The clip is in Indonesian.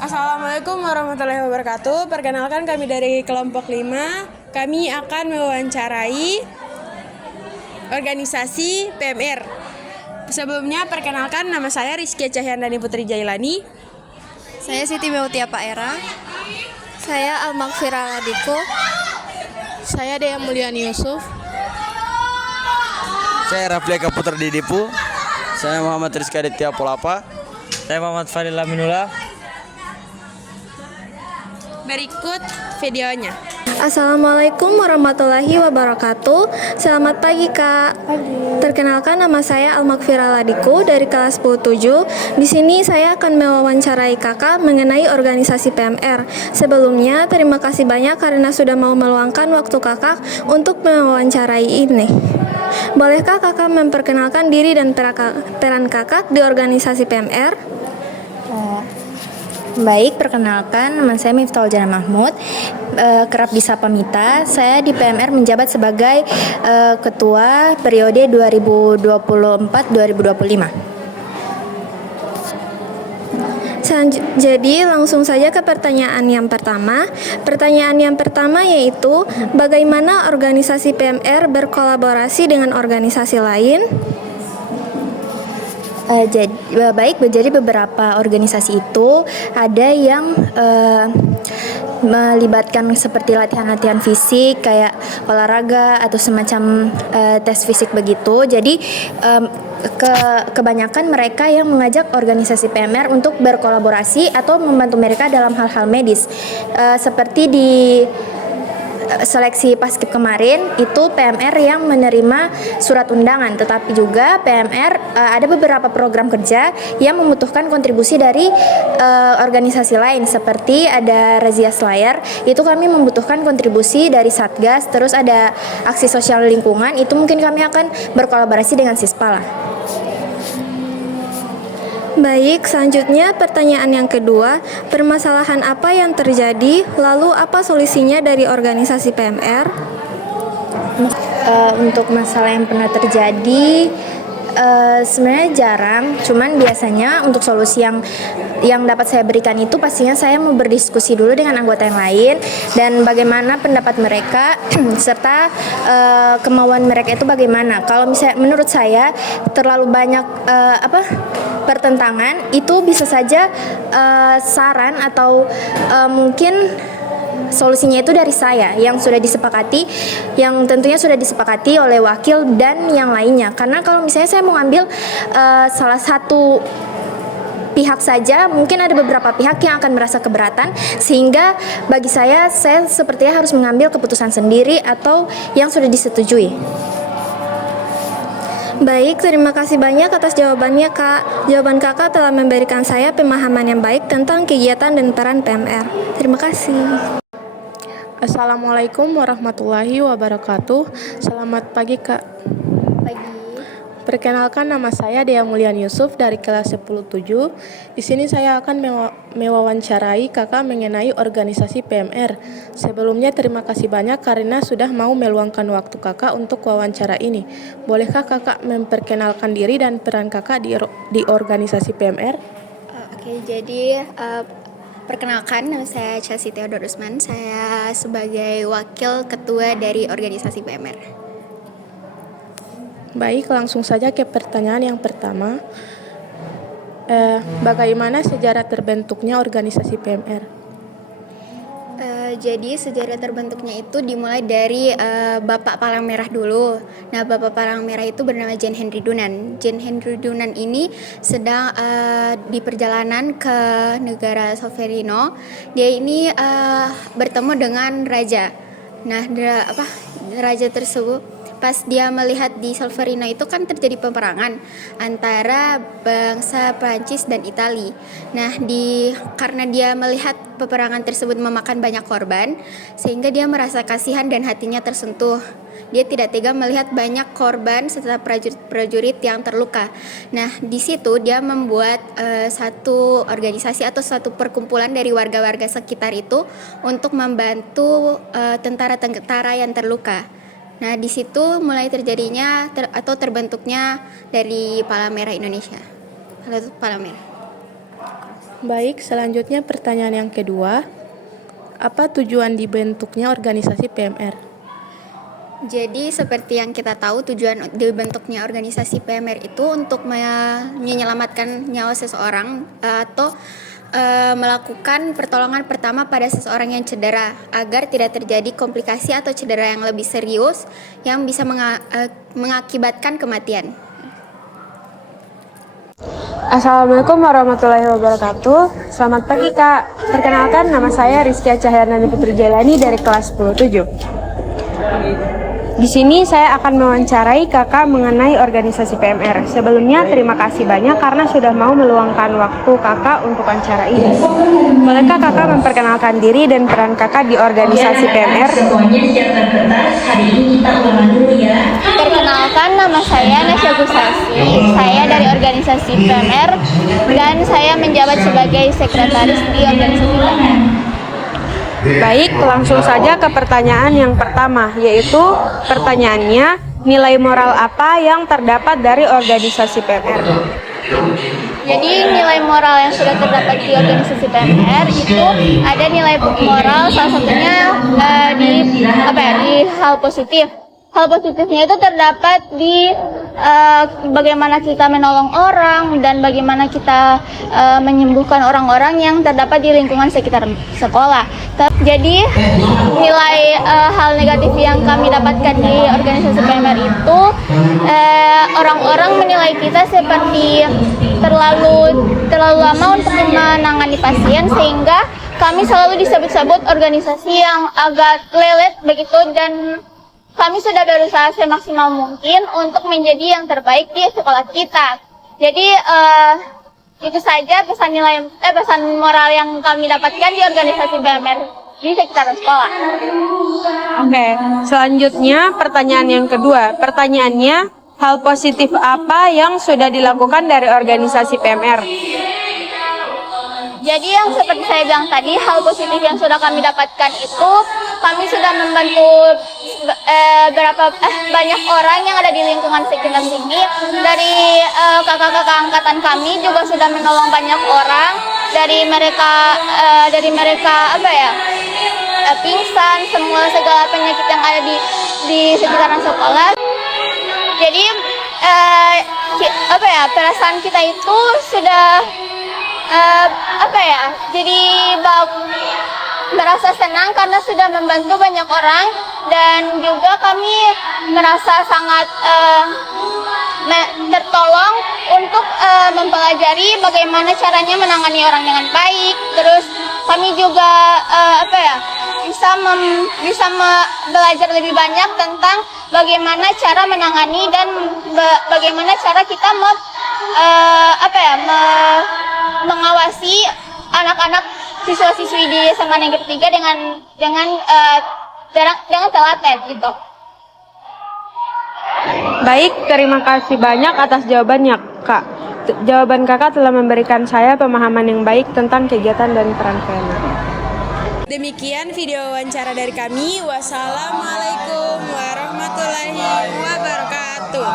Assalamualaikum warahmatullahi wabarakatuh. Perkenalkan kami dari kelompok 5. Kami akan mewawancarai organisasi PMR. Sebelumnya perkenalkan, nama saya Rizky Cahyandani Putri Jailani. Saya Siti Meutia Pak Era. Saya Almakfira Ladiko. Saya Dea Mulyani Yusuf. Saya Rafli Kaputra Didipu. Saya Muhammad Rizky Aditya Polapa. Saya Muhammad Fadil Aminullah. Berikut videonya. Assalamualaikum warahmatullahi wabarakatuh. Selamat pagi Kak. Terkenalkan, nama saya Almakfira Ladiko dari kelas 10-7. Di sini saya akan mewawancarai Kakak mengenai organisasi PMR. Sebelumnya terima kasih banyak karena sudah mau meluangkan waktu Kakak untuk mewawancarai ini. Bolehkah Kakak memperkenalkan diri dan peran Kakak di organisasi PMR? Baik, perkenalkan, nama saya Miftahul Jana Mahmud, kerap disapa Mita. Saya di PMR menjabat sebagai ketua periode 2024-2025. Jadi langsung saja ke pertanyaan yang pertama. Pertanyaan yang pertama yaitu, bagaimana organisasi PMR berkolaborasi dengan organisasi lain? Jadi beberapa organisasi itu ada yang melibatkan seperti latihan-latihan fisik kayak olahraga atau semacam tes fisik begitu. Jadi kebanyakan mereka yang mengajak organisasi PMR untuk berkolaborasi atau membantu mereka dalam hal-hal medis, seperti di seleksi paskib kemarin itu PMR yang menerima surat undangan, tetapi juga PMR ada beberapa program kerja yang membutuhkan kontribusi dari organisasi lain, seperti ada razia slayer, itu kami membutuhkan kontribusi dari Satgas. Terus ada aksi sosial lingkungan, itu mungkin kami akan berkolaborasi dengan Sispala. Baik, selanjutnya pertanyaan yang kedua, permasalahan apa yang terjadi, lalu apa solusinya dari organisasi PMR? Untuk masalah yang pernah terjadi, sebenarnya jarang, cuman biasanya untuk solusi yang dapat saya berikan itu pastinya saya mau berdiskusi dulu dengan anggota yang lain dan bagaimana pendapat mereka serta kemauan mereka itu bagaimana. Kalau misalnya menurut saya terlalu banyak pertentangan, itu bisa saja saran atau mungkin solusinya itu dari saya yang sudah disepakati, yang tentunya sudah disepakati oleh wakil dan yang lainnya. Karena kalau misalnya saya mau ambil salah satu pihak saja, mungkin ada beberapa pihak yang akan merasa keberatan, sehingga bagi saya sepertinya harus mengambil keputusan sendiri atau yang sudah disetujui. Baik, terima kasih banyak atas jawabannya Kak. Jawaban Kakak telah memberikan saya pemahaman yang baik tentang kegiatan dan peran PMR. Terima kasih. Assalamualaikum warahmatullahi wabarakatuh. Selamat pagi Kak. Pagi. Perkenalkan, nama saya Dea Mulyani Yusuf dari kelas 10-7. Di sini saya akan mewawancarai Kakak mengenai organisasi PMR. Sebelumnya terima kasih banyak karena sudah mau meluangkan waktu Kakak untuk wawancara ini. Bolehkah Kakak memperkenalkan diri dan peran Kakak di organisasi PMR? Jadi perkenalkan, nama saya Chelsea Theodore Usman. Saya sebagai wakil ketua dari organisasi PMR. Baik, langsung saja ke pertanyaan yang pertama. Bagaimana sejarah terbentuknya organisasi PMR? Jadi sejarah terbentuknya itu dimulai dari Bapak Palang Merah dulu. Nah, Bapak Palang Merah itu bernama John Henry Dunant. John Henry Dunant ini sedang di perjalanan ke negara Solferino. Dia ini bertemu dengan raja. Nah, raja tersebut pas dia melihat di Solferino itu kan terjadi peperangan antara bangsa Prancis dan Itali. Nah, karena dia melihat peperangan tersebut memakan banyak korban, sehingga dia merasa kasihan dan hatinya tersentuh. Dia tidak tega melihat banyak korban serta prajurit yang terluka. Nah, di situ dia membuat satu organisasi atau satu perkumpulan dari warga-warga sekitar itu untuk membantu tentara-tentara yang terluka. Nah, di situ mulai terjadinya atau terbentuknya dari Palang Merah Indonesia. Palang Merah. Baik, selanjutnya pertanyaan yang kedua. Apa tujuan dibentuknya organisasi PMR? Jadi seperti yang kita tahu, tujuan dibentuknya organisasi PMR itu untuk menyelamatkan nyawa seseorang atau melakukan pertolongan pertama pada seseorang yang cedera agar tidak terjadi komplikasi atau cedera yang lebih serius yang bisa mengakibatkan kematian. Assalamualaikum warahmatullahi wabarakatuh. Selamat pagi Kak. Perkenalkan, nama saya Rizkia Cahyarnani Putri Jalani dari kelas 10-7. Di sini saya akan mewawancarai Kakak mengenai organisasi PMR. Sebelumnya terima kasih banyak karena sudah mau meluangkan waktu Kakak untuk wawancara ini. Bolehkah Kakak memperkenalkan diri dan peran Kakak di organisasi PMR? Semuanya siap terkertas. Hari ini kita ulangan dulu ya. Perkenalkan, nama saya Nasya Gusasi. Saya dari organisasi PMR dan saya menjabat sebagai sekretaris di organisasi PMR. Baik, langsung saja ke pertanyaan yang pertama, yaitu pertanyaannya, nilai moral apa yang terdapat dari organisasi PMR? Jadi nilai moral yang sudah terdapat di organisasi PMR itu ada nilai moral salah satunya di hal positif. Hal positifnya itu terdapat di bagaimana kita menolong orang dan bagaimana kita menyembuhkan orang-orang yang terdapat di lingkungan sekitar sekolah. Jadi nilai hal negatif yang kami dapatkan di organisasi PMR itu orang-orang menilai kita seperti terlalu lama untuk menangani pasien, sehingga kami selalu disebut-sebut organisasi yang agak lelet begitu, dan kami sudah berusaha semaksimal mungkin untuk menjadi yang terbaik di sekolah kita. Jadi itu saja pesan moral yang kami dapatkan di organisasi PMR di sekitaran sekolah. Oke, selanjutnya pertanyaan yang kedua. Pertanyaannya, hal positif apa yang sudah dilakukan dari organisasi PMR? Jadi yang seperti saya bilang tadi, hal positif yang sudah kami dapatkan itu, kami sudah membantu banyak orang yang ada di lingkungan sekitar sini. Dari kakak-kakak angkatan kami juga sudah menolong banyak orang. Dari mereka pingsan, segala penyakit yang ada di sekitaran sekolah. Jadi perasaan kita itu sudah jadi merasa senang karena sudah membantu banyak orang, dan juga kami merasa sangat tertolong untuk mempelajari bagaimana caranya menangani orang dengan baik. Terus kami juga bisa belajar lebih banyak tentang bagaimana cara menangani dan bagaimana cara kita mengawasi anak-anak siswa-siswi di SMA Negeri 3 dengan telaten gitu. Baik, terima kasih banyak atas jawabannya, Kak. Jawaban Kakak telah memberikan saya pemahaman yang baik tentang kegiatan dan peran PMR. Demikian video wawancara dari kami. Wassalamualaikum warahmatullahi wabarakatuh.